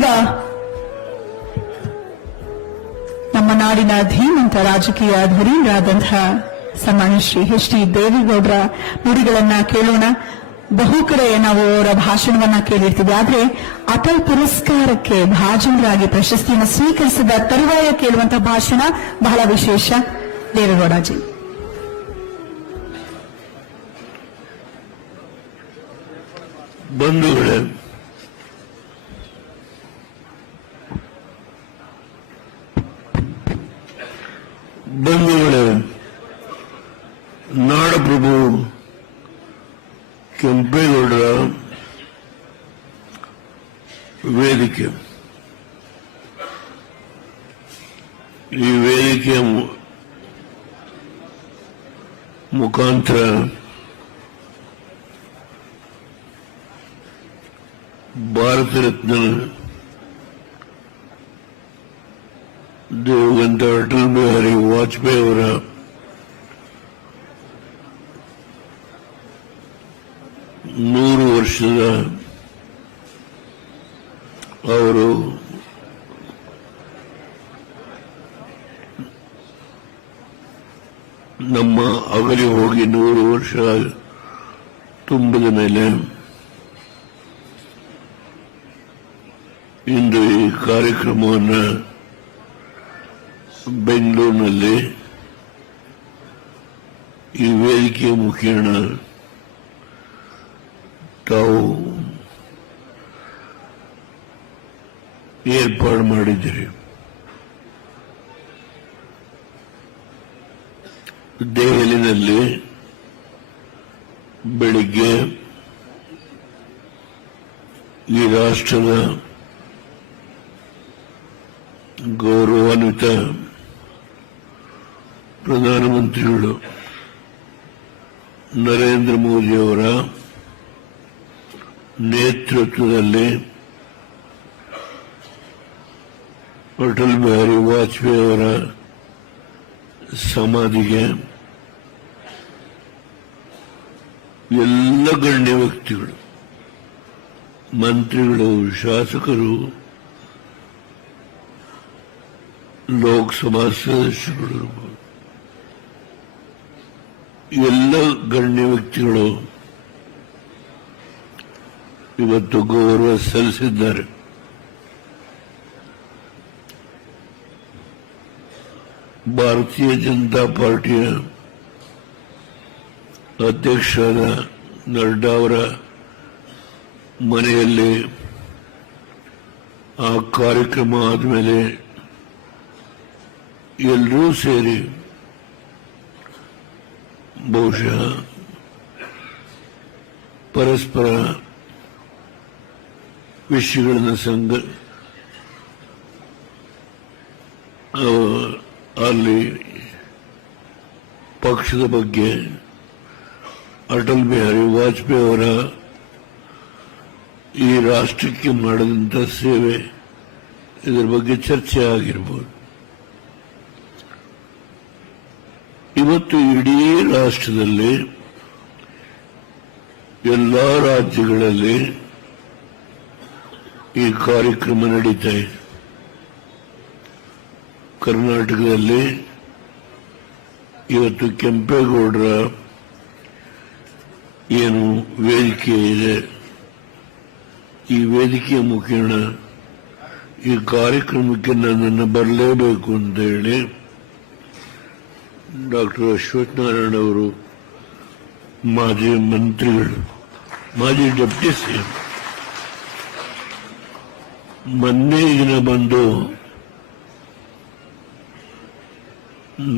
ಈಗ ನಮ್ಮ ನಾಡಿನ ಧೀಮಂತ ರಾಜಕೀಯ ಧುರೀಣರಾದಂತಹ ಸನ್ಮಾನ್ಯ ಶ್ರೀ ಎಚ್ ಡಿ ದೇವೇಗೌಡರ ನುಡಿಗಳನ್ನ ಕೇಳೋಣ. ಬಹು ಕಡೆ ನಾವು ಅವರ ಭಾಷಣವನ್ನ ಕೇಳಿರ್ತೀವಿ, ಆದ್ರೆ ಅಟಲ್ ಪುರಸ್ಕಾರಕ್ಕೆ ಭಾಜನರಾಗಿ ಪ್ರಶಸ್ತಿಯನ್ನು ಸ್ವೀಕರಿಸಿದ ತರುವಾಯ ಕೇಳುವಂತಹ ಭಾಷಣ ಬಹಳ ವಿಶೇಷ. ದೇವೇಗೌಡಜಿ. ಬಂಧುಗಳೇ, ನಾಡಪ್ರಭು ಕೆಂಪೇಗೌಡರ ವೇದಿಕೆ, ಈ ವೇದಿಕೆಯ ಮುಖಾಂತರ ಭಾರತ ರತ್ನ ದಿವಂಗತ ಅಟಲ್ ಬಿಹಾರಿ ವಾಜಪೇಯಿ ಅವರ ನೂರು ವರ್ಷದ ಅವರು ನಮ್ಮ ಅಗಲಿ ಹೋಗಿ 100 ವರ್ಷ ತುಂಬಿದ ಮೇಲೆ ಇಂದು ಈ ಕಾರ್ಯಕ್ರಮವನ್ನು ಬೆಂಗಳೂರಿನಲ್ಲಿ ಈ ವೇದಿಕೆಯ ಮುಖೇನ ತಾವು ಏರ್ಪಾಡು ಮಾಡಿದ್ದೀರಿ. ದೆಹಲಿಯಲ್ಲಿ ಬೆಳಿಗ್ಗೆ ಈ ರಾಷ್ಟ್ರದ ಗೌರವಾನ್ವಿತ ಪ್ರಧಾನಮಂತ್ರಿಗಳು ನರೇಂದ್ರ ಮೋದಿಯವರ ನೇತೃತ್ವದಲ್ಲಿ ಅಟಲ್ ಬಿಹಾರಿ ವಾಜಪೇಯಿ ಅವರ ಸಮಾಧಿಗೆ ಎಲ್ಲ ಗಣ್ಯ ವ್ಯಕ್ತಿಗಳು, ಮಂತ್ರಿಗಳು, ಶಾಸಕರು, ಲೋಕಸಭಾ ಸದಸ್ಯರು, ಎಲ್ಲ ಗಣ್ಯ ವ್ಯಕ್ತಿಗಳು ಇವತ್ತು ಗೌರವ ಸಲ್ಲಿಸಿದ್ದಾರೆ. ಭಾರತೀಯ ಜನತಾ ಪಾರ್ಟಿಯ ಅಧ್ಯಕ್ಷರಾದ ನಡ್ಡಾ ಅವರ ಮನೆಯಲ್ಲಿ ಆ ಕಾರ್ಯಕ್ರಮ ಆದಮೇಲೆ ಎಲ್ಲರೂ ಸೇರಿ ಬಹುಶಃ ಪರಸ್ಪರ ವಿಷಯಗಳನ್ನು ಅಲ್ಲಿ ಪಕ್ಷದ ಬಗ್ಗೆ, ಅಟಲ್ ಬಿಹಾರಿ ವಾಜಪೇಯಿ ಅವರ ಈ ರಾಷ್ಟ್ರಕ್ಕೆ ಮಾಡಿದಂಥ ಸೇವೆ, ಇದರ ಬಗ್ಗೆ ಚರ್ಚೆ ಆಗಿರಬಹುದು. ಇವತ್ತು ಇಡೀ ರಾಷ್ಟ್ರದಲ್ಲಿ ಎಲ್ಲ ರಾಜ್ಯಗಳಲ್ಲಿ ಈ ಕಾರ್ಯಕ್ರಮ ನಡೀತಾ ಇದೆ. ಕರ್ನಾಟಕದಲ್ಲಿ ಇವತ್ತು ಕೆಂಪೇಗೌಡರ ಏನು ವೇದಿಕೆ ಇದೆ, ಈ ವೇದಿಕೆಯ ಮುಖೇನ ಈ ಕಾರ್ಯಕ್ರಮಕ್ಕೆ ನನ್ನನ್ನು ಬರಲೇಬೇಕು ಅಂತ ಹೇಳಿ ಡಾಕ್ಟರ್ ಅಶ್ವತ್ಥನಾರಾಯಣ ಅವರು, ಮಾಜಿ ಮಂತ್ರಿಗಳು, ಮಾಜಿ ಡೆಪ್ಟಿ ಸಿಎಂ, ಮೊನ್ನೆ ದಿನ ಬಂದು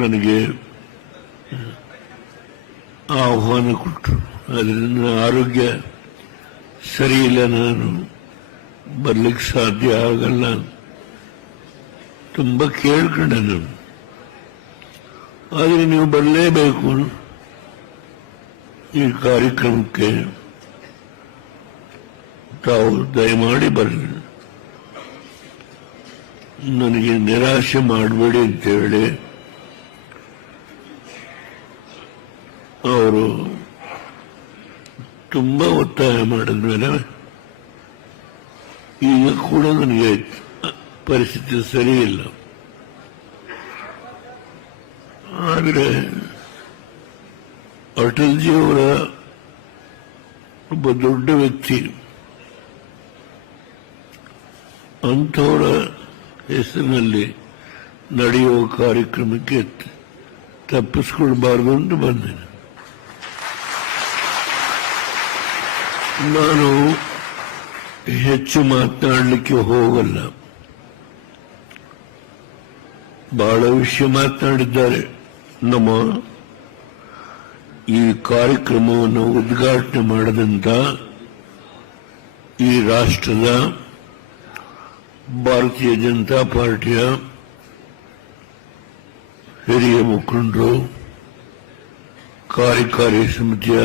ನನಗೆ ಆಹ್ವಾನ ಕೊಟ್ಟರು. ಆದರೆ ನನ್ನ ಆರೋಗ್ಯ ಸರಿಯಿಲ್ಲ, ನಾನು ಬರ್ಲಿಕ್ಕೆ ಸಾಧ್ಯ ಆಗಲ್ಲ, ತುಂಬ ಕೇಳ್ಕೊಂಡೆ ನಾನು. ಆದರೆ ನೀವು ಬರಲೇಬೇಕು ಈ ಕಾರ್ಯಕ್ರಮಕ್ಕೆ, ತಾವು ದಯಮಾಡಿ ಬರಲಿ, ನನಗೆ ನಿರಾಶೆ ಮಾಡಬೇಡಿ ಅಂತೇಳಿ ಅವರು ತುಂಬ ಒತ್ತಾಯ ಮಾಡಿದ್ಮೇಲೆ ಈಗ ಕೂಡ ನನಗೆ ಪರಿಸ್ಥಿತಿ ಸರಿಯಿಲ್ಲ. ಆದರೆ ಅಟಲ್ಜಿಯವರ ಒಬ್ಬ ದೊಡ್ಡ ವ್ಯಕ್ತಿ, ಅಂಥವರ ಹೆಸರಿನಲ್ಲಿ ನಡೆಯುವ ಕಾರ್ಯಕ್ರಮಕ್ಕೆ ತಪ್ಪಿಸ್ಕೊಳ್ಬಾರ್ದು ಅಂತ ಬಂದೇನೆ. ನಾನು ಹೆಚ್ಚು ಮಾತನಾಡಲಿಕ್ಕೆ ಹೋಗಲ್ಲ. ಬಹಳ ವಿಷಯ ಮಾತನಾಡಿದ್ದಾರೆ. ನಮ್ಮ ಈ ಕಾರ್ಯಕ್ರಮವನ್ನು ಉದ್ಘಾಟನೆ ಮಾಡದಂತ ಈ ರಾಷ್ಟ್ರದ ಭಾರತೀಯ ಜನತಾ ಪಾರ್ಟಿಯ ಹಿರಿಯ ಮುಖಂಡರು, ಕಾರ್ಯಕಾರಿ ಸಮಿತಿಯ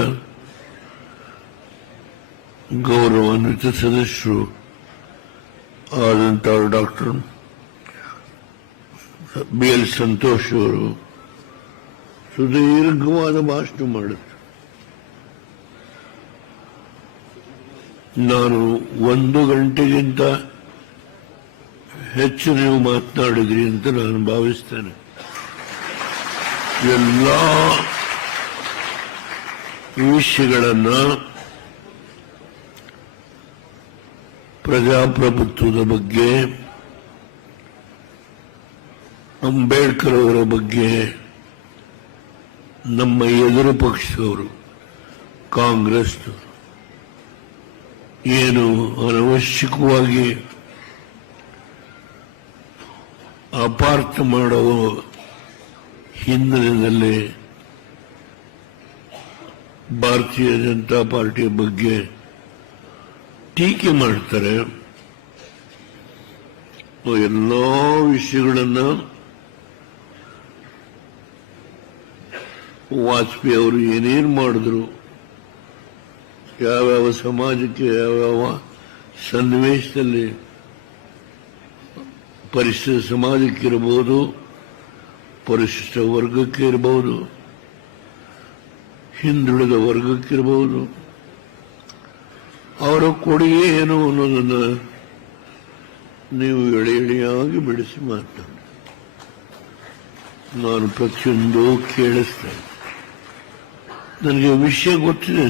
ಗೌರವಾನ್ವಿತ ಸದಸ್ಯರು ಆದಂತಹ ಡಾಕ್ಟರ್ BL ಸಂತೋಷ್ ಅವರು ಸುದೀರ್ಘವಾದ ಭಾಷಣ ಮಾಡಿದ್ರು. ನಾನು 1 ಗಂಟೆಗಿಂತ ಹೆಚ್ಚು ನೀವು ಮಾತನಾಡಿದ್ರಿ ಅಂತ ನಾನು ಭಾವಿಸ್ತೇನೆ. ಎಲ್ಲ ವಿಷಯಗಳನ್ನ ಪ್ರಜಾಪ್ರಭುತ್ವದ ಬಗ್ಗೆ, ಅಂಬೇಡ್ಕರ್ ಅವರ ಬಗ್ಗೆ, ನಮ್ಮ ಎದುರು ಪಕ್ಷದವರು ಕಾಂಗ್ರೆಸ್ ಏನು ಅನವಶ್ಯಕವಾಗಿ ಅಪಾರ್ಥ ಮಾಡುವ ಹಿನ್ನೆಲೆಯಲ್ಲಿ ಭಾರತೀಯ ಜನತಾ ಪಾರ್ಟಿಯ ಬಗ್ಗೆ ಟೀಕೆ ಮಾಡ್ತಾರೆ. ಎಲ್ಲ ವಿಷಯಗಳನ್ನ ವಾಜಪೇಯಿ ಅವರು ಏನೇನು ಮಾಡಿದ್ರು, ಯಾವ್ಯಾವ ಸಮಾಜಕ್ಕೆ ಯಾವ್ಯಾವ ಸನ್ನಿವೇಶದಲ್ಲಿ ಪರಿಶಿಷ್ಟ ಸಮಾಜಕ್ಕೆ ಇರಬಹುದು, ಪರಿಶಿಷ್ಟ ವರ್ಗಕ್ಕೆ ಇರಬಹುದು, ಹಿಂದುಳಿದ ವರ್ಗಕ್ಕಿರಬಹುದು, ಅವರ ಕೊಡುಗೆ ಏನು ಅನ್ನೋದನ್ನು ನೀವು ಎಳೆ ಎಳೆಯಾಗಿ ಬಿಡಿಸಿ ಮಾತನಾಡಿ. ನಾನು ಪ್ರತಿಯೊಂದು ಕೇಳಿಸ್ತೇನೆ. ನನಗೆ ವಿಷಯ ಗೊತ್ತಿದೆ.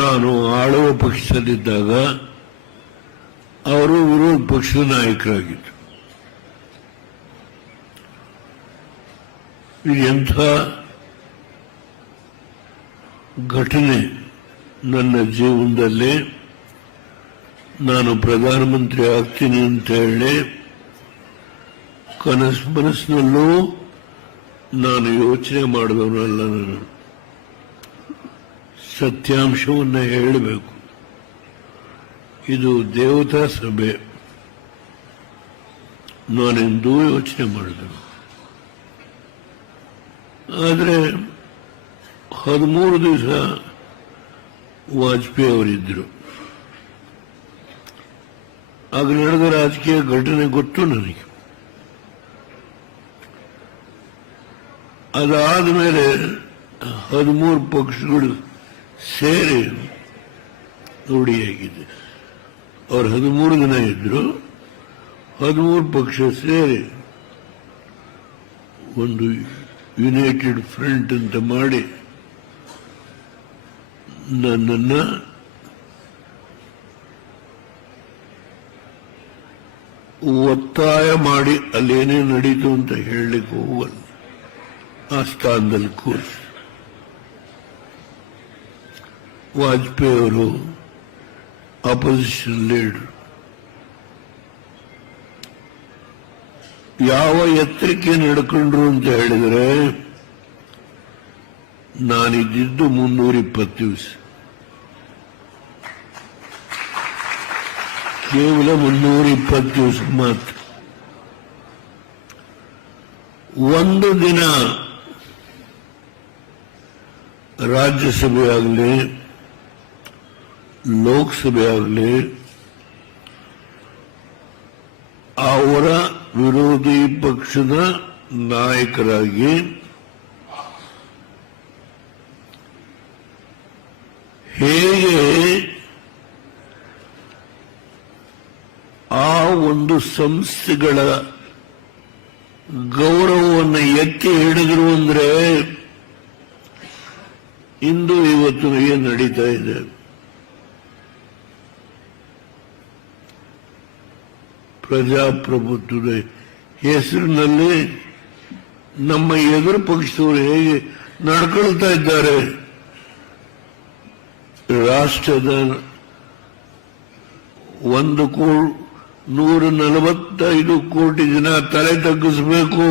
ನಾನು ಆಳುವ ಪಕ್ಷದಲ್ಲಿದ್ದಾಗ ಅವರು ವಿರೋಧ ಪಕ್ಷದ ನಾಯಕರಾಗಿದ್ದರು. ಎಂಥ ಘಟನೆ ನನ್ನ ಜೀವನದಲ್ಲಿ ನಾನು ಪ್ರಧಾನಮಂತ್ರಿ ಆಗ್ತೀನಿ ಅಂತ ಹೇಳಿ ಮನಸ್ಸಿನಲ್ಲೂ ನಾನು ಯೋಚನೆ ಮಾಡಿದವನಲ್ಲ. ನಾನು ಸತ್ಯಾಂಶವನ್ನ ಹೇಳಬೇಕು. ಇದು ದೇವತಾ ಸಭೆ, ನಾನೆಂದೂ ಯೋಚನೆ ಮಾಡಿದೆನು. ಆದರೆ 13 ದಿವಸ ವಾಜಪೇಯಿ ಅವರಿದ್ದರು. ಆಗ ನಡೆದ ರಾಜಕೀಯ ಘಟನೆ ಗೊತ್ತು ನನಗೆ. ಅದಾದ ಮೇಲೆ 13 ಪಕ್ಷಗಳು ಸೇರಿ ರೂಢಿಯಾಗಿದೆ. ಅವರು 13 ದಿನ ಇದ್ರು. 13 ಪಕ್ಷ ಸೇರಿ ಒಂದು ಯುನೈಟೆಡ್ ಫ್ರಂಟ್ ಅಂತ ಮಾಡಿ ನನ್ನನ್ನ ಒತ್ತಾಯ ಮಾಡಿ ಅಲ್ಲೇನೇ ನಡೀತು ಅಂತ ಹೇಳಲಿಕ್ಕೆ ಹೋಗಲ್ಲ. ಆ ಸ್ಥಾನದಲ್ಲಿ ಕೂರಿಸಿ ವಾಜಪೇಯಿ ಅವರು ಅಪೋಸಿಷನ್ ಲೀಡರ್. ಯಾವ ಎತ್ತರಕ್ಕೆ ನಡ್ಕೊಂಡ್ರು ಅಂತ ಹೇಳಿದರೆ, ನಾನಿದ್ದಿದ್ದು 320 ದಿವಸ, ಕೇವಲ 320 ದಿವಸ ಮಾತ್ರ. ಒಂದು ದಿನ ರಾಜ್ಯಸಭೆ ಆಗಲಿ ಲೋಕಸಭೆ ಆಗಲಿ ಅವರ ವಿರೋಧಿ ಪಕ್ಷದ ನಾಯಕರಾಗಿ ಹೇಗೆ ಆ ಒಂದು ಸಂಸ್ಥೆಗಳ ಗೌರವವನ್ನು ಎತ್ತಿ ಹಿಡಿದ್ರು ಅಂದ್ರೆ ಇಂದು ಇವತ್ತು ಏನು ನಡೀತಾ ಇದೆ. ಪ್ರಜಾಪ್ರಭುತ್ವದ ಹೆಸರಿನಲ್ಲಿ ನಮ್ಮ ಎದುರು ಪಕ್ಷದವರು ಹೇಗೆ ನಡ್ಕೊಳ್ತಾ ಇದ್ದಾರೆ. ರಾಷ್ಟ್ರದ 145 ಕೋಟಿ ಜನ ತಲೆ ತಗ್ಗಿಸಬೇಕು,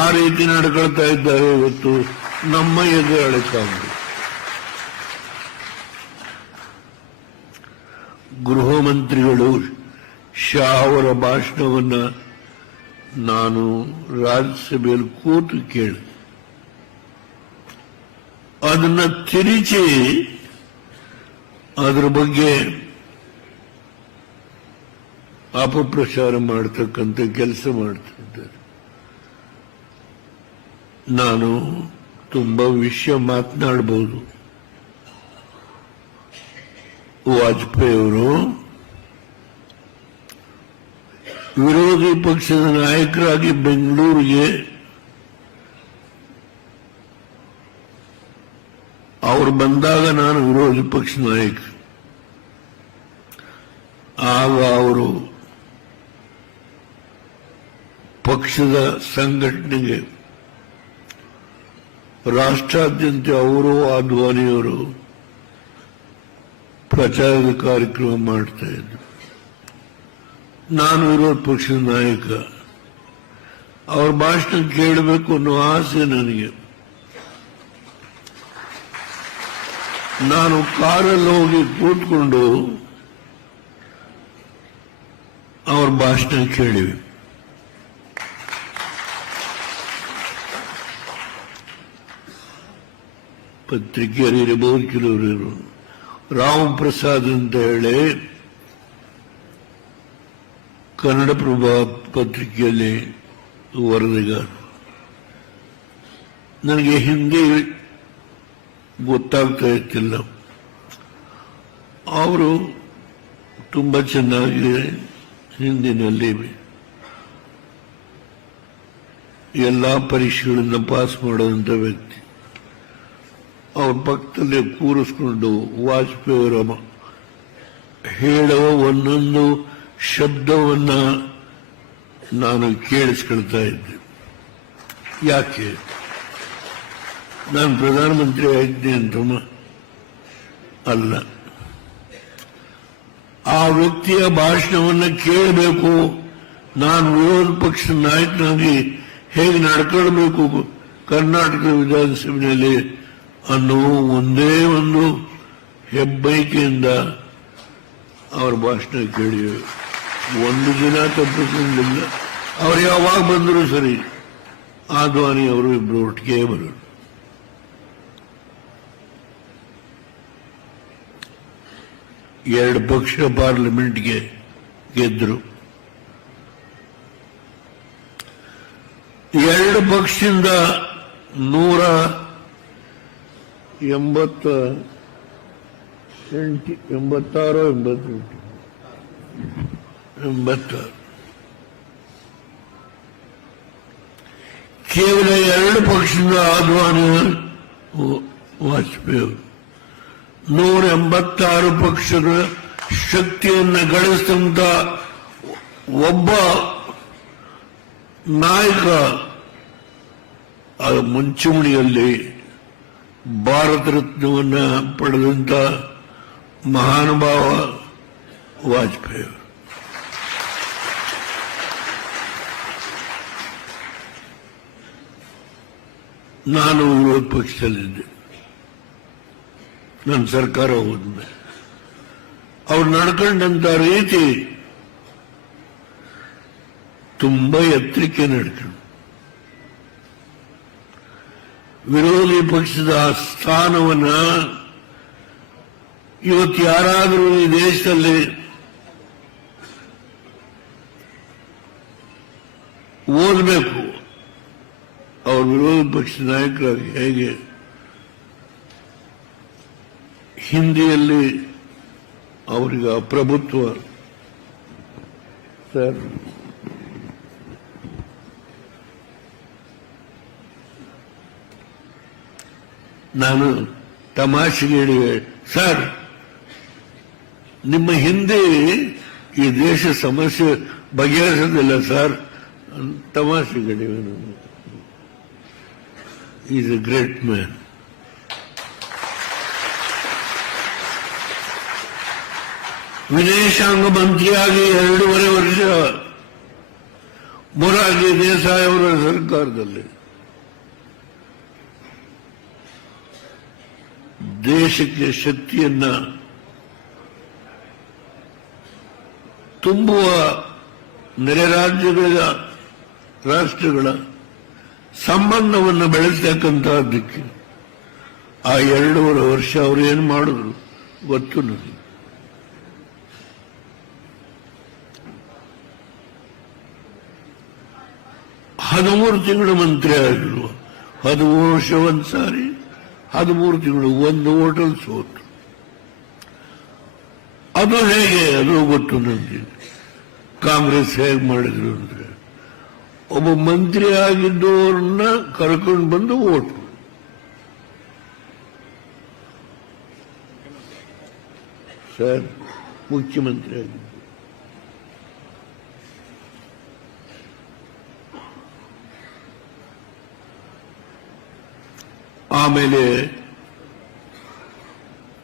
ಆ ರೀತಿ ನಡ್ಕೊಳ್ತಾ ಇದ್ದಾರೆ ಇವತ್ತು ನಮ್ಮ ಎದುರಾಳಿ ಕಾಂಗ್ರೆಸ್. ಗೃಹ ಮಂತ್ರಿಗಳು ಶಾ ಅವರ ಭಾಷಣವನ್ನ ನಾನು ರಾಜ್ಯಸಭೆಯಲ್ಲಿ ಕೂತು ಕೇಳಿದೆ. ಅದನ್ನ ತಿರುಚಿ ಅದರ ಬಗ್ಗೆ ಅಪಪ್ರಚಾರ ಮಾಡತಕ್ಕಂಥ ಕೆಲಸ ಮಾಡ್ತಾ ಇದ್ದಾರೆ. ನಾನು ತುಂಬಾ ವಿಷಯ ಮಾತನಾಡಬಹುದು. ವಾಜಪೇಯಿ ಅವರು ವಿರೋಧಿ ಪಕ್ಷದ ನಾಯಕರಾಗಿ ಬೆಂಗಳೂರಿಗೆ ಅವರು ಬಂದಾಗ ನಾನು ವಿರೋಧಿ ಪಕ್ಷ ನಾಯಕ. ಆಗ ಅವರು ಪಕ್ಷದ ಸಂಘಟನೆಗೆ ರಾಷ್ಟ್ರಾದ್ಯಂತ ಅವರು ಅದ್ವಾನಿಯವರು ಪ್ರಚಾರದ ಕಾರ್ಯಕ್ರಮ ಮಾಡ್ತಾ ಇದ್ರು. ನಾನು ವಿರೋಧ ಪಕ್ಷದ ನಾಯಕ. ಅವ್ರ ಭಾಷಣ ಕೇಳಬೇಕು ಅನ್ನೋ ಆಸೆ ನನಗೆ. ನಾನು ಕಾರಲ್ಲಿ ಹೋಗಿ ಕೂತ್ಕೊಂಡು ಅವ್ರ ಭಾಷಣ ಕೇಳಿವೆ. ಪತ್ರಿಕೆಯಲ್ಲಿ ಇರಬಹುದು, ಕೆಲವರು ರಾಮ್ ಪ್ರಸಾದ್ ಅಂತ ಹೇಳಿ ಕನ್ನಡಪ್ರಭ ಪತ್ರಿಕೆಯಲ್ಲಿ ವರದಿಗಾರ. ನನಗೆ ಹಿಂದಿ ಗೊತ್ತಾಗ್ತಾ ಇರ್ತಿಲ್ಲ. ಅವರು ತುಂಬಾ ಚೆನ್ನಾಗಿ ಹಿಂದಿನಲ್ಲಿ ಎಲ್ಲಾ ಪರೀಕ್ಷೆಗಳನ್ನು ಪಾಸ್ ಮಾಡುವಂತ ವ್ಯಕ್ತಿ. ಅವ್ರ ಪಕ್ಕದಲ್ಲಿ ಕೂರಿಸ್ಕೊಂಡು ವಾಜಪೇಯಿ ಅವರ ಹೇಳುವ ಒಂದೊಂದು ಶಬ್ದವನ್ನ ನಾನು ಕೇಳಿಸ್ಕೊಳ್ತಾ ಇದ್ದೆ. ಯಾಕೆ ನಾನು ಪ್ರಧಾನಮಂತ್ರಿ ಆಗಿದ್ದೆ ಅಂತ ಅಲ್ಲ, ಆ ವ್ಯಕ್ತಿಯ ಭಾಷಣವನ್ನು ಕೇಳಬೇಕು. ನಾನು ವಿರೋಧ ಪಕ್ಷದ ನಾಯಕನಾಗಿ ಹೇಗೆ ನಡ್ಕೊಳ್ಬೇಕು ಕರ್ನಾಟಕ ವಿಧಾನಸಭೆಯಲ್ಲಿ ಅನ್ನೋ ಒಂದೇ ಒಂದು ಹೆಬ್ಬೈಕೆಯಿಂದ ಅವರ ಭಾಷಣ ಕೇಳಿ ಒಂದು ದಿನ ತಪ್ಪಿಸಲಿಲ್ಲ. ಅವ್ರು ಯಾವಾಗ ಬಂದರೂ ಸರಿ, ಆದ್ವಾನಿ ಅವರು ಇಬ್ಬರು ಒಟ್ಟಿಗೆ ಬರೋರು. ಎರಡು ಪಕ್ಷ ಪಾರ್ಲಿಮೆಂಟ್ಗೆ ಗೆದ್ರು. ಎರಡು ಪಕ್ಷದಿಂದ 186 ಕೇವಲ ಎರಡು ಪಕ್ಷದಿಂದ ಆದ್ವಾನಿ ವಾಜಪೇಯಿ ಅವರು 186 ಪಕ್ಷದ ಶಕ್ತಿಯನ್ನು ಗಳಿಸಿದಂತ ಒಬ್ಬ ನಾಯಕ. ಆ ಮುಂಚೂಣಿಯಲ್ಲಿ ಭಾರತ ರತ್ನವನ್ನ ಪಡೆದಂತ ಮಹಾನುಭಾವ ವಾಜಪೇಯಿ ಅವರು. ನಾನು ವಿರೋಧ ಪಕ್ಷದಲ್ಲಿದ್ದೆ. ನನ್ನ ಸರ್ಕಾರ ಹೋದ್ಮೇಲೆ ಅವ್ರು ನಡ್ಕೊಂಡಂತ ರೀತಿ ತುಂಬಾ ಎತ್ತರಕ್ಕೆ ನಡ್ಕೊಂಡು ವಿರೋಧಿ ಪಕ್ಷದ ಸ್ಥಾನವನ್ನ ಇವತ್ತು ಯಾರಾದರೂ ಈ ದೇಶದಲ್ಲಿ ಓದಬೇಕು, ಅವರು ವಿರೋಧ ಪಕ್ಷದ ನಾಯಕರಾಗಿ ಹೇಗೆ ಹಿಂದಿಯಲ್ಲಿ ಅವರಿಗೆ ಪ್ರಭುತ್ವ ಸರ್, ನಾನು ತಮಾಷೆಗೆ ಹೇಳಿದೆ, ಸರ್ ನಿಮ್ಮ ಹಿಂದೆ ಈ ದೇಶ ಸಮಸ್ಯೆ ಬಗೆಹರಿಸೋದಿಲ್ಲ ಸರ್, ತಮಾಷೆಗೆ ಹೇಳಿವೆ. ನಾನು ಈಸ್ ಎ ಗ್ರೇಟ್ ಮ್ಯಾನ್. ವಿದೇಶಾಂಗ ಮಂತ್ರಿಯಾಗಿ 2.5 ವರ್ಷ ಮೊರಾರ್ಜಿ ದೇಸಾಯಿ ಅವರ ಸರ್ಕಾರದಲ್ಲಿ ದೇಶಕ್ಕೆ ಶಕ್ತಿಯನ್ನ ತುಂಬುವ ನೆರೆ ರಾಷ್ಟ್ರಗಳ ಸಂಬಂಧವನ್ನು ಬೆಳೆಸತಕ್ಕಂತಹದ್ದಕ್ಕೆ ಆ 2.5 ವರ್ಷ ಅವರು ಏನು ಮಾಡಿದ್ರು ಗೊತ್ತು ನನಗೆ. ಹದಿಮೂರು ತಿಂಗಳು ಮಂತ್ರಿ ಆಗಿರುವ 13 ವರ್ಷ ಒಂದ್ಸಾರಿ, 13 ತಿಂಗಳು ಒಂದು ಹೋಟೆಲ್ ಸೋತು. ಅದು ಹೇಗೆ ಅದು ಗೊತ್ತು ನನಗೆ. ಕಾಂಗ್ರೆಸ್ ಹೇಗೆ ಮಾಡಿದ್ರು ಅಂದ್ರೆ, ಒಬ್ಬ ಮಂತ್ರಿ ಆಗಿದ್ದವ್ರನ್ನ ಕರ್ಕೊಂಡು ಬಂದು ಓಟು. ಸರ್, ಮುಖ್ಯಮಂತ್ರಿ ಆಗಿದ್ದು ಆಮೇಲೆ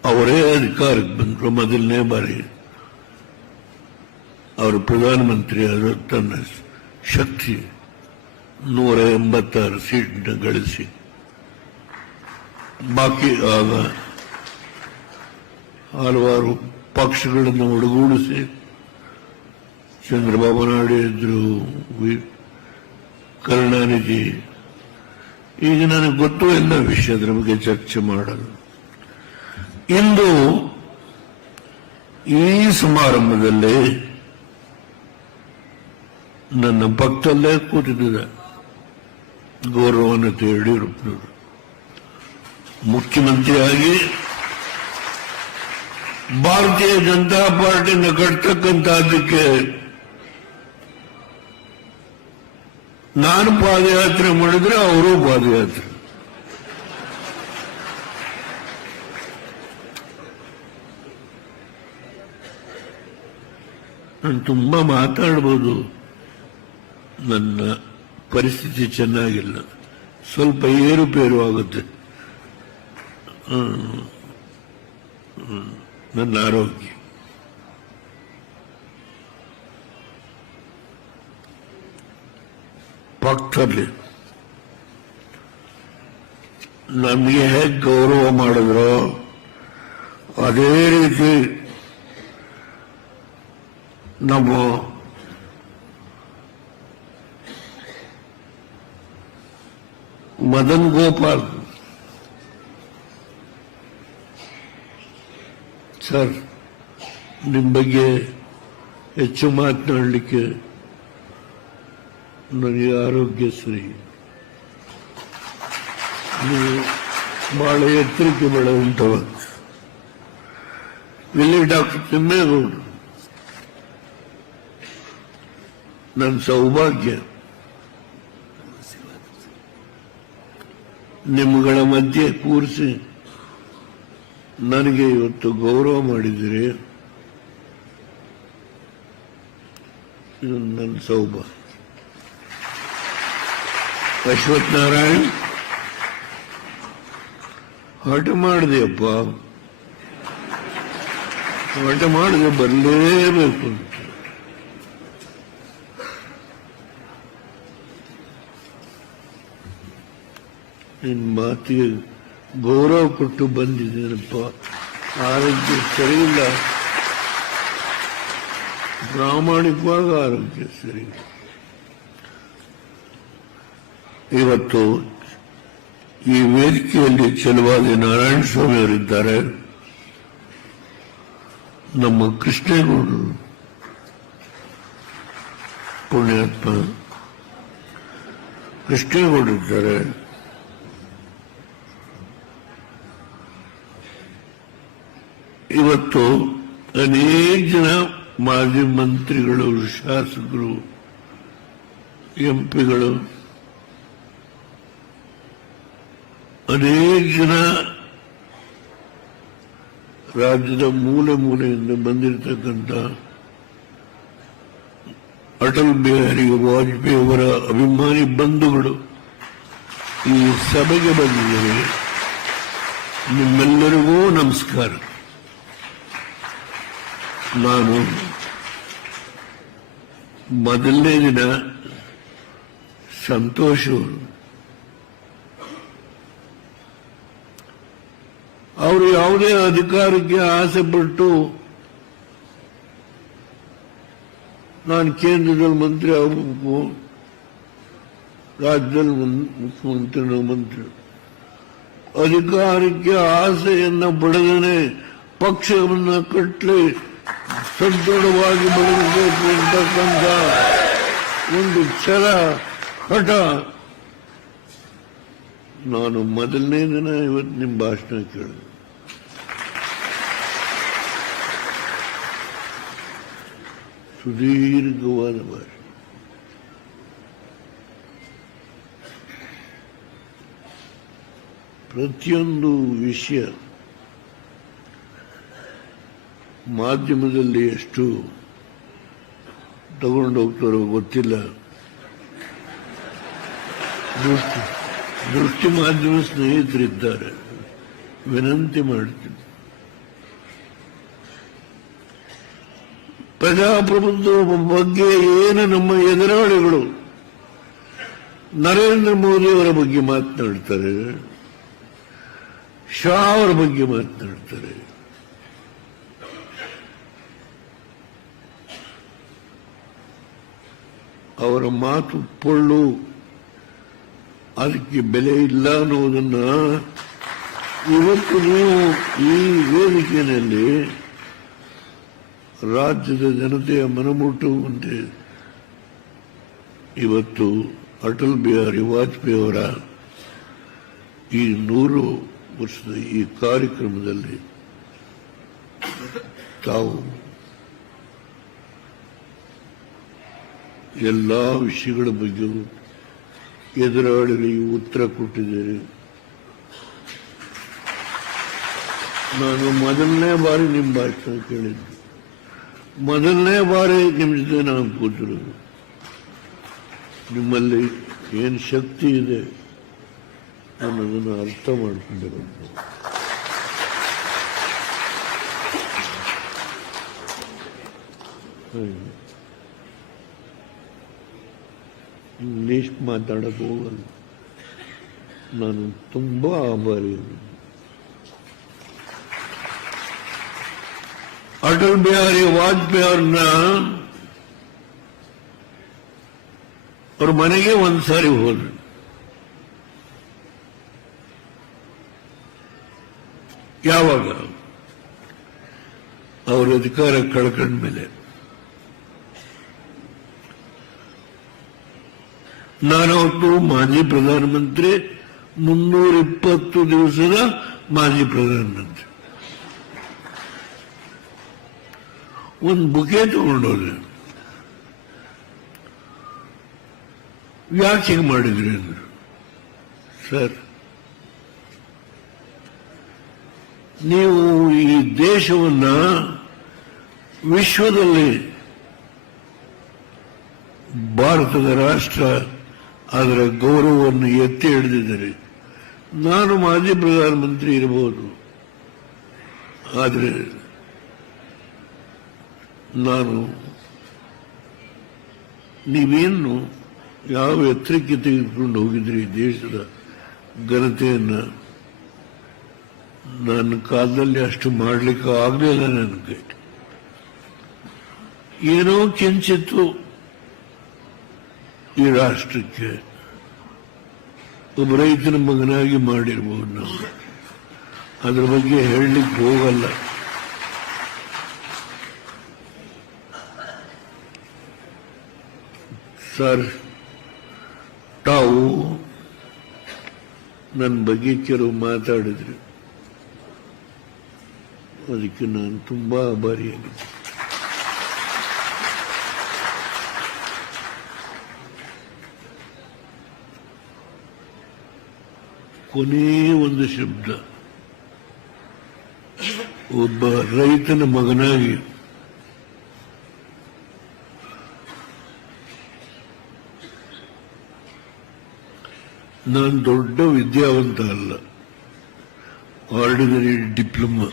ಅವರೇ ಅಧಿಕಾರಕ್ಕೆ ಬಂದರು. ಮೊದಲನೇ ಬಾರಿ ಅವರು ಪ್ರಧಾನಮಂತ್ರಿ ಆದ ತನ್ನ ಶಕ್ತಿ 186 ಸೀಟ್ನ ಗಳಿಸಿ, ಬಾಕಿ ಆಗ ಹಲವಾರು ಪಕ್ಷಗಳನ್ನು ಒಡಗೂಡಿಸಿ ಚಂದ್ರಬಾಬು ನಾಯ್ಡು ಇದ್ರು, ಕರುಣಾನಿಧಿ. ಈಗ ನನಗೆ ಗೊತ್ತು ಎಲ್ಲ ವಿಷಯದ ಬಗ್ಗೆ ಚರ್ಚೆ ಮಾಡಲು. ಇಂದು ಈ ಸಮಾರಂಭದಲ್ಲಿ ನನ್ನ ಪಕ್ಕದಲ್ಲೇ ಕೂತಿದ್ದ ಗೌರವಾನ್ವಿತ ಯಡಿಯೂರಪ್ಪನವರು ಮುಖ್ಯಮಂತ್ರಿಯಾಗಿ ಭಾರತೀಯ ಜನತಾ ಪಾರ್ಟಿಯನ್ನು ಕಟ್ತಕ್ಕಂತಹದ್ದಕ್ಕೆ ನಾನು ಪಾದಯಾತ್ರೆ ಮಾಡಿದ್ರೆ ಅವರು ಪಾದಯಾತ್ರೆ. ನಾನು ತುಂಬಾ ಮಾತಾಡ್ಬೋದು, ನನ್ನ ಪರಿಸ್ಥಿತಿ ಚೆನ್ನಾಗಿಲ್ಲ, ಸ್ವಲ್ಪ ಏರುಪೇರು ಆಗುತ್ತೆ ನನ್ನ ಆರೋಗ್ಯ. ಪಕ್ಕದಲ್ಲಿ ನಮಗೆ ಹೇಗೆ ಗೌರವ ಮಾಡಿದ್ರೋ ಅದೇ ರೀತಿ ನಮ್ಮ ಮದನ್ ಗೋಪಾಲ್ ಸರ್, ನಿಮ್ಮ ಬಗ್ಗೆ ಹೆಚ್ಚು ಮಾತನಾಡಲಿಕ್ಕೆ ನನಗೆ ಆರೋಗ್ಯ ಸರಿ. ನೀವು ಬಹಳ ಎತ್ತರಕ್ಕೆ ಬೆಳೆದಂಥವ. ಇಲ್ಲಿ ಡಾಕ್ಟರ್ ತಿಮ್ಮೇಗೌಡರು ನನ್ನ ಸೌಭಾಗ್ಯ. ನಿಮ್ಮಗಳ ಮಧ್ಯೆ ಕೂರಿಸಿ ನನಗೆ ಇವತ್ತು ಗೌರವ ಮಾಡಿದ್ದೀರಿ. ಇದು ನನ್ನ ಸೌಭಾಗ್ಯ. ಅಶ್ವಥ್ ನಾರಾಯಣ್, ಹಠ ಮಾಡಿದೆಯಪ್ಪ, ಹಠ ಮಾಡಿದೆ ಬರಲೇಬೇಕು ಅಂತ. ನಿನ್ನ ಮಾತಿಗೆ ಗೌರವ ಕೊಟ್ಟು ಬಂದಿದ್ದೇನಪ್ಪ. ಆರೋಗ್ಯ ಸರಿಯಿಲ್ಲ, ಪ್ರಾಮಾಣಿಕವಾಗಿ ಆರೋಗ್ಯ ಸರಿ. ಇವತ್ತು ಈ ವೇದಿಕೆಯಲ್ಲಿ ಚೆಲುವಾದಿ ನಾರಾಯಣ ಸ್ವಾಮಿ ಅವರಿದ್ದಾರೆ, ನಮ್ಮ ಕೃಷ್ಣೇಗೌಡರು ಪುಣ್ಯಾತ್ಮ ಕೃಷ್ಣೇಗೌಡರಿದ್ದಾರೆ, ಇವತ್ತು ಅನೇಕ ಜನ ಮಾಜಿ ಮಂತ್ರಿಗಳು, ಶಾಸಕರು, ಎಂಪಿಗಳು, ಅನೇಕ ಜನ ರಾಜ್ಯದ ಮೂಲೆ ಮೂಲೆಯಿಂದ ಬಂದಿರತಕ್ಕಂಥ ಅಟಲ್ ಬಿಹಾರಿ ವಾಜಪೇಯಿ ಅವರ ಅಭಿಮಾನಿ ಬಂಧುಗಳು ಈ ಸಭೆಗೆ ಬಂದಿದ್ದಾರೆ. ನಿಮ್ಮೆಲ್ಲರಿಗೂ ನಮಸ್ಕಾರ. ನಾನು ಮೊದಲನೇ ದಿನ ಸಂತೋಷ್ ಅವರು ಯಾವುದೇ ಅಧಿಕಾರಕ್ಕೆ ಆಸೆ ಪಟ್ಟು ನಾನು ಕೇಂದ್ರದಲ್ಲಿ ಮಂತ್ರಿ ಆಗಬೇಕು, ರಾಜ್ಯದಲ್ಲಿ ಮುಖ್ಯಮಂತ್ರಿ ಮಂತ್ರಿ, ಅಧಿಕಾರಕ್ಕೆ ಆಸೆಯನ್ನ ಪಡೆದನೆ ಪಕ್ಷವನ್ನು ಕಟ್ಟಲಿ ಸದೃಢವಾಗಿ ಬೆಳೆಸಬೇಕು ಅಂತಕ್ಕಂಥ ಒಂದು ಛಲ, ಹಠ. ನಾನು ಮೊದಲನೇ ದಿನ ಇವತ್ತು ನಿಮ್ಮ ಭಾಷಣ ಕೇಳಿದೆ. ಸುದೀರ್ಘವಾದ ಭಾಷೆ. ಪ್ರತಿಯೊಂದು ವಿಷಯ ಮಾಧ್ಯಮದಲ್ಲಿ ಎಷ್ಟು ತಗೊಂಡು ಹೋಗ್ತಾರೋ ಗೊತ್ತಿಲ್ಲ. ದೃಷ್ಟಿ ಮಾಧ್ಯಮ ಸ್ನೇಹಿತರಿದ್ದಾರೆ, ವಿನಂತಿ ಮಾಡ್ತೀನಿ. ಪ್ರಜಾಪ್ರಭುತ್ವ ಬಗ್ಗೆ ಏನು ನಮ್ಮ ಎದುರಾಳಿಗಳು ನರೇಂದ್ರ ಮೋದಿ ಅವರ ಬಗ್ಗೆ ಮಾತನಾಡ್ತಾರೆ, ಶಾ ಅವರ ಬಗ್ಗೆ ಮಾತನಾಡ್ತಾರೆ. ಅವರ ಮಾತು ಪೊಳ್ಳು, ಅದಕ್ಕೆ ಬೆಲೆ ಇಲ್ಲ ಅನ್ನೋದನ್ನ ಇವತ್ತು ನೀವು ಈ ವೇದಿಕೆಯಲ್ಲಿ ರಾಜ್ಯದ ಜನತೆಯ ಮನಮುಟ್ಟುವಂತೆ ಇವತ್ತು ಅಟಲ್ ಬಿಹಾರಿ ವಾಜಪೇಯಿ ಅವರ ಈ 100 ವರ್ಷದ ಈ ಕಾರ್ಯಕ್ರಮದಲ್ಲಿ ತಾವು ಎಲ್ಲ ವಿಷಯಗಳ ಬಗ್ಗೆಯೂ ಎದುರಾಳಿಗಳಿಗೆ ಉತ್ತರ ಕೊಟ್ಟಿದ್ದಾರೆ. ನಾನು ಮೊದಲನೇ ಬಾರಿ ನಿಮ್ಮ ಭಾಷಣ ಕೇಳಿದ್ದು, ಮೊದಲನೇ ಬಾರಿ ನಿಮ್ಮ ಜೊತೆ ನಾನು ಕೂತಿರೋದು. ನಿಮ್ಮಲ್ಲಿ ಏನು ಶಕ್ತಿ ಇದೆ ಅನ್ನೋದನ್ನು ಅರ್ಥ ಮಾಡಿಕೊಂಡಿರೋದು. ಇಂಗ್ಲಿಷ್ ಮಾತಾಡಕ್ಕೆ ಹೋಗಲ್ಲ. ನಾನು ತುಂಬಾ ಆಭಾರಿ. ಅಟಲ್ ಬಿಹಾರಿ ವಾಜಪೇಯಿ ಅವ್ರನ್ನ ಅವ್ರ ಮನೆಗೆ ಒಂದ್ಸಾರಿ ಹೋದ್ರು. ಯಾವಾಗ ಅವ್ರ ಅಧಿಕಾರ ಕಳ್ಕೊಂಡ್ಮೇಲೆ. ನಾನವತ್ತು ಮಾಜಿ ಪ್ರಧಾನಮಂತ್ರಿ, 320 ದಿವಸದ ಮಾಜಿ ಪ್ರಧಾನಮಂತ್ರಿ. ಒಂದು ಬುಕೆ ತಗೊಂಡೋದೆ. ಯಾಕೆ ಹೀಗೆ ಮಾಡಿದ್ರಿ ಅಂದ್ರು. ಸರ್, ನೀವು ಈ ದೇಶವನ್ನ ವಿಶ್ವದಲ್ಲಿ ಭಾರತದ ರಾಷ್ಟ್ರ ಅದರ ಗೌರವವನ್ನು ಎತ್ತಿ ಹಿಡಿದಿದ್ದಾರೆ. ನಾನು ಮಾಜಿ ಪ್ರಧಾನಮಂತ್ರಿ ಇರಬಹುದು, ಆದರೆ ನಾನು ನೀವೇನು ಯಾವ ಎತ್ತರಕ್ಕೆ ತೆಗೆದುಕೊಂಡು ಹೋಗಿದ್ರಿ ದೇಶದ ಘನತೆಯನ್ನ, ನನ್ನ ಕಾಲದಲ್ಲಿ ಅಷ್ಟು ಮಾಡಲಿಕ್ಕೆ ಆಗಲಿಲ್ಲ. ನನಗೆ ಏನೋ ಕಿಂಚಿತ್ತು ಈ ರಾಷ್ಟ್ರಕ್ಕೆ ಒಬ್ಬ ರೈತನ ಮಗನಾಗಿ ಮಾಡಿರ್ಬೋದು. ನಾವು ಅದರ ಬಗ್ಗೆ ಹೇಳಲಿಕ್ಕೆ ಹೋಗಲ್ಲ. ಸರ್, ತಾವು ನನ್ನ ಬಗ್ಗೆ ಕೆಲವು ಮಾತಾಡಿದ್ರಿ, ಅದಕ್ಕೆ ನಾನು ತುಂಬಾ ಆಭಾರಿಯಾಗಿದ್ದೆ. ಕೊನೆಯ ಒಂದು ಶಬ್ದ, ಒಬ್ಬ ರೈತನ ಮಗನಾಗಿ ನಾನು ದೊಡ್ಡ ವಿದ್ಯಾವಂತ ಅಲ್ಲ, ಆರ್ಡಿನರಿ ಡಿಪ್ಲೊಮಾ.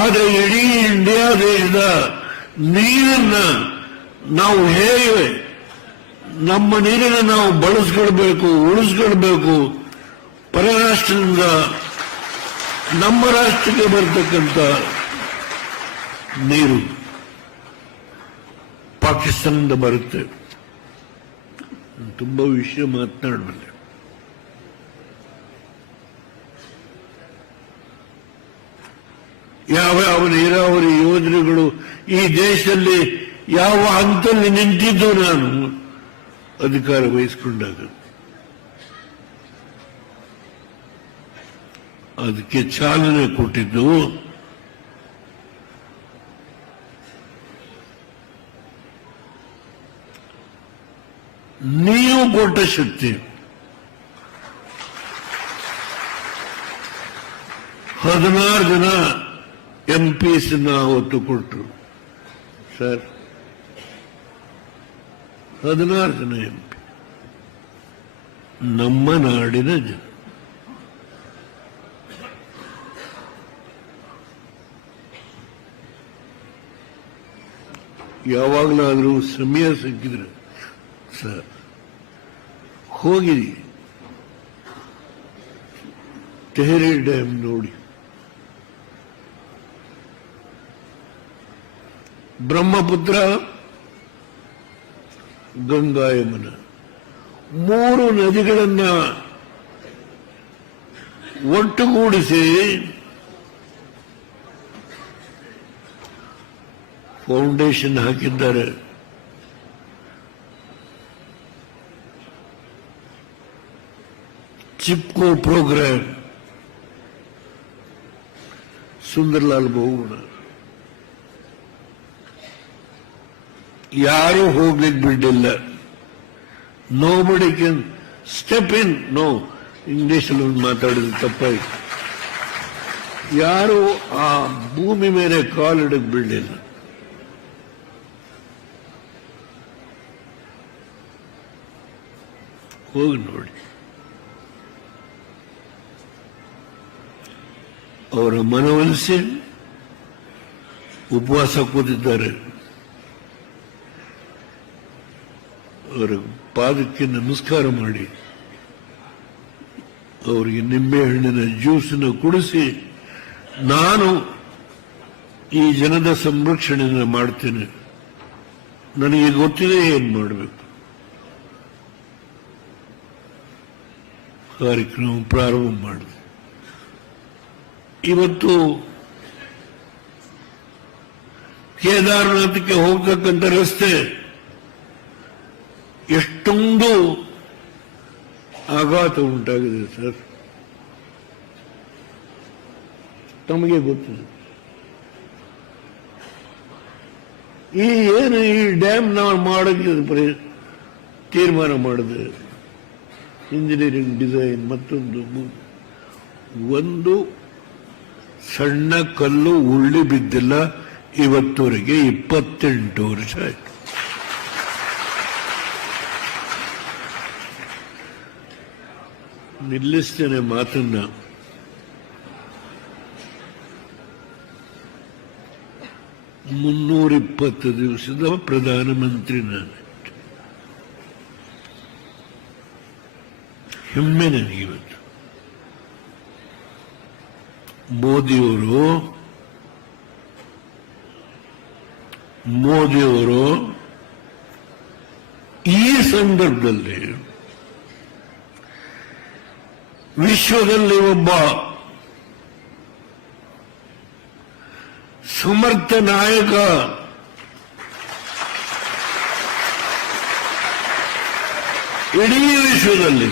ಆದರೆ ಇಡೀ ಇಂಡಿಯಾ ದೇಶದ ನೀರನ್ನ ನಾವು ಹೇಗೆ ನಮ್ಮ ನೀರನ್ನು ನಾವು ಬಳಸ್ಕೊಳ್ಬೇಕು, ಉಳಿಸ್ಕೊಳ್ಬೇಕು, ಪರರಾಷ್ಟ್ರದಿಂದ ನಮ್ಮ ರಾಷ್ಟ್ರಕ್ಕೆ ಬರ್ತಕ್ಕಂಥ ನೀರು ಪಾಕಿಸ್ತಾನದಿಂದ ಬರುತ್ತೆ. ತುಂಬಾ ವಿಷಯ ಮಾತನಾಡಬಲ್ಲೆ. ಯಾವ ನೀರಾವರಿ ಯೋಜನೆಗಳು ಈ ದೇಶದಲ್ಲಿ ಯಾವ ಹಂತದಲ್ಲಿ ನಿಂತಿದ್ದು ನಾನು ಅಧಿಕಾರ ವಹಿಸಿಕೊಂಡಾಗ ಅದಕ್ಕೆ ಚಾಲನೆ ಕೊಟ್ಟಿದ್ದು ನೀವು ಕೊಟ್ಟ ಶಕ್ತಿ. 16 ಜನ MPs ಅವತ್ತು ಕೊಟ್ಟರು ಸರ್, 16 ಜನ MP ನಮ್ಮ ನಾಡಿನ ಜನ. ಯಾವಾಗಲಾದರೂ ಸಮಯ ಸಿಕ್ಕಿದ್ರೆ ಸರ್ ಹೋಗಿ ತೆಹರಿ ಡ್ಯಾಮ್ ನೋಡಿ, ಬ್ರಹ್ಮಪುತ್ರ, ಗಂಗಾ, ಯಮುನಾ 3 ನದಿಗಳನ್ನ ಒಟ್ಟುಗೂಡಿಸಿ ಫೌಂಡೇಶನ್ ಹಾಕಿದ್ದಾರೆ. ಚಿಪ್ಕೋ ಪ್ರೋಗ್ರಾಮ್, ಸುಂದರ್ಲಾಲ್ ಬಹುಗುಣ. ಯಾರು ಹೋಗ್ಲಿಕ್ಕೆ ಬಿಟ್ಟಿಲ್ಲ. Nobody can step in. No, ಇಂಗ್ಲಿಷಲ್ಲಿ ಒಂದು ಮಾತಾಡಿದ್ರೆ ತಪ್ಪಾಯ್ತು. ಯಾರು ಆ ಭೂಮಿ ಮೇಲೆ ಕಾಲಿಡಕ್ಕೆ ಬಿಡಲಿಲ್ಲ. ಹೋಗಿ ನೋಡಿ. ಅವರ ಮನವೊಲಿಸಿ ಉಪವಾಸ ಕೂತಿದ್ದಾರೆ. ಅವರ ಪಾದಕ್ಕೆ ನಮಸ್ಕಾರ ಮಾಡಿ ಅವರಿಗೆ ನಿಂಬೆಹಣ್ಣಿನ ಜ್ಯೂಸನ್ನು ಕುಡಿಸಿ, ನಾನು ಈ ಜನದ ಸಂರಕ್ಷಣೆಯನ್ನು ಮಾಡ್ತೇನೆ, ನನಗೆ ಗೊತ್ತಿದೆ ಏನು ಮಾಡಬೇಕು. ಕಾರ್ಯಕ್ರಮ ಪ್ರಾರಂಭ ಮಾಡಿದೆ. ಇವತ್ತು ಕೇದಾರನಾಥಕ್ಕೆ ಹೋಗ್ತಕ್ಕಂಥ ರಸ್ತೆ ಎಷ್ಟೊಂದು ಆಘಾತ ಉಂಟಾಗಿದೆ ಸರ್, ತಮಗೆ ಗೊತ್ತಿದೆ. ಈ ಡ್ಯಾಮ್ ನಾವು ಮಾಡೋಕ್ಕೆ ತೀರ್ಮಾನ ಮಾಡಿದೆ. ಇಂಜಿನಿಯರಿಂಗ್ ಡಿಸೈನ್ ಮತ್ತೊಂದು, ಒಂದು ಸಣ್ಣ ಕಲ್ಲು ಉಳ್ಳಿ ಬಿದ್ದಿಲ್ಲ ಇವತ್ತವರೆಗೆ. 28 ವರ್ಷ ಆಯ್ತು. ನಿಲ್ಲಿಸ್ತೇನೆ ಮಾತನ್ನ. ಮುನ್ನೂರಿಪ್ಪತ್ತು ದಿವಸದ ಪ್ರಧಾನಮಂತ್ರಿ ನಾನು. ಹೆಮ್ಮೆ ನನಗಿವತ್ತು. ಮೋದಿಯವರು ಈ ಸಂದರ್ಭದಲ್ಲಿ ವಿಶ್ವದಲ್ಲಿ ಒಬ್ಬ ಸಮರ್ಥ ನಾಯಕ, ಇಡೀ ವಿಶ್ವದಲ್ಲಿ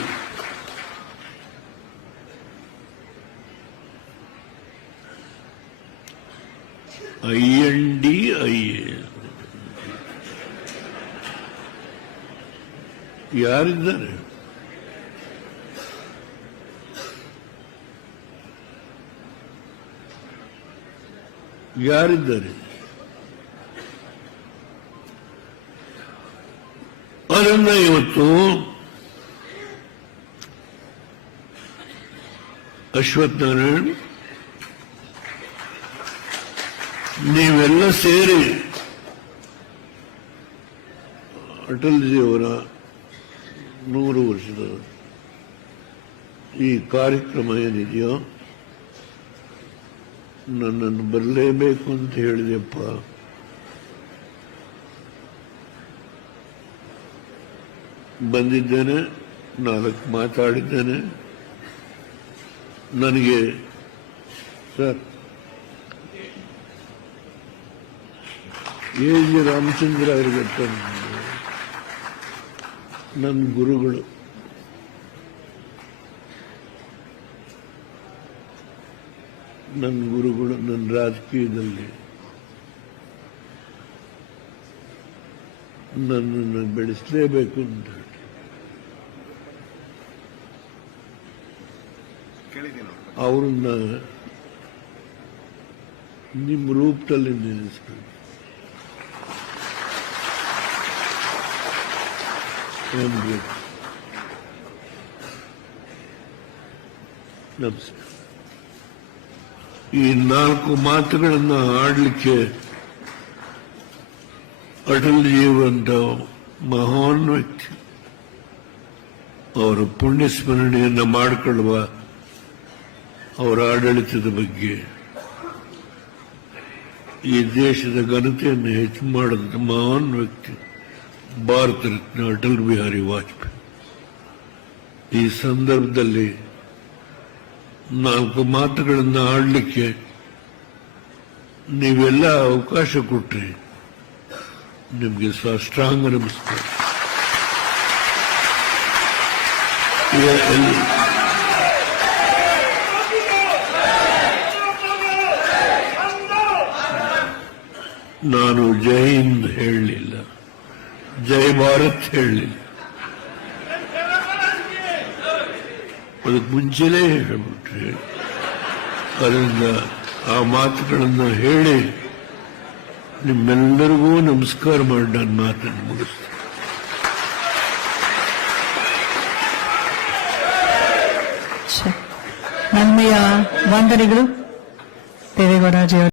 INDIA ಯಾರಿದ್ದಾರೆ? ಯಾರಿದ್ದಾರೆ? ಅದನ್ನ ಇವತ್ತು ಅಶ್ವಥ್ ನಾರಾಯಣ್ ನೀವೆಲ್ಲ ಸೇರಿ ಅಟಲ್ಜಿಯವರ 100 ವರ್ಷದ ಈ ಕಾರ್ಯಕ್ರಮ ಏನಿದೆಯೋ ನನ್ನನ್ನು ಬರಲೇಬೇಕು ಅಂತ ಹೇಳಿದೆಪ್ಪ. ಬಂದಿದ್ದೇನೆ, 4 ಮಾತಾಡಿದ್ದೇನೆ. ನನಗೆ ಸರ್ ಎ.ಜಿ. ರಾಮಚಂದ್ರ ಅವರಿಗೆ ನನ್ನ ಗುರುಗಳು. ನನ್ನ ರಾಜಕೀಯದಲ್ಲಿ ನನ್ನನ್ನು ಬೆಳೆಸಲೇಬೇಕು ಅಂತ ಅವರನ್ನ ನಿಮ್ಮ ರೂಪದಲ್ಲಿ ನೆನೆಸ್ಕೊಂಡು ನಮಸ್ಕಾರ. ಈ 4 ಮಾತುಗಳನ್ನು ಆಡಲಿಕ್ಕೆ ಅಟಲ್ಜಿಯುವಂತ ಮಹಾನ್ ವ್ಯಕ್ತಿ ಅವರ ಪುಣ್ಯ ಸ್ಮರಣೆಯನ್ನು ಮಾಡಿಕೊಳ್ಳುವ ಅವರ ಆಡಳಿತದ ಬಗ್ಗೆ ಈ ದೇಶದ ಘನತೆಯನ್ನು ಹೆಚ್ಚು ಮಾಡಿದ ಮಹಾನ್ ವ್ಯಕ್ತಿ ಭಾರತ ರತ್ನ ಅಟಲ್ ಬಿಹಾರಿ ವಾಜಪೇಯಿ. ಈ ಸಂದರ್ಭದಲ್ಲಿ 4 ಮಾತುಗಳನ್ನು ಆಡಲಿಕ್ಕೆ ನೀವೆಲ್ಲ ಅವಕಾಶ ಕೊಟ್ರಿ. ನಿಮಗೆ ಸಾಷ್ಟಾಂಗ ನಮಸ್ಕಾರ. ನಾನು ಜೈ ಹಿಂದ್ ಹೇಳಲಿಲ್ಲ, ಜೈ ಭಾರತ್ ಹೇಳಲಿಲ್ಲ. ಅದಕ್ಕೆ ಮುಂಚೆನೇ ಹೇಳ್ಬಿಟ್ರಿ. ಅದರಿಂದ ಆ ಮಾತುಗಳನ್ನು ಹೇಳಿ ನಿಮ್ಮೆಲ್ಲರಿಗೂ ನಮಸ್ಕಾರ ಮಾಡಿ ನನ್ನ ಮಾತನ್ನು ಮುಗಿಸ್ತೀನಿ. ನನ್ಮೆಯ ವಂದನೆಗಳು ದೇವೇಗೌಡಜಿಯವರು.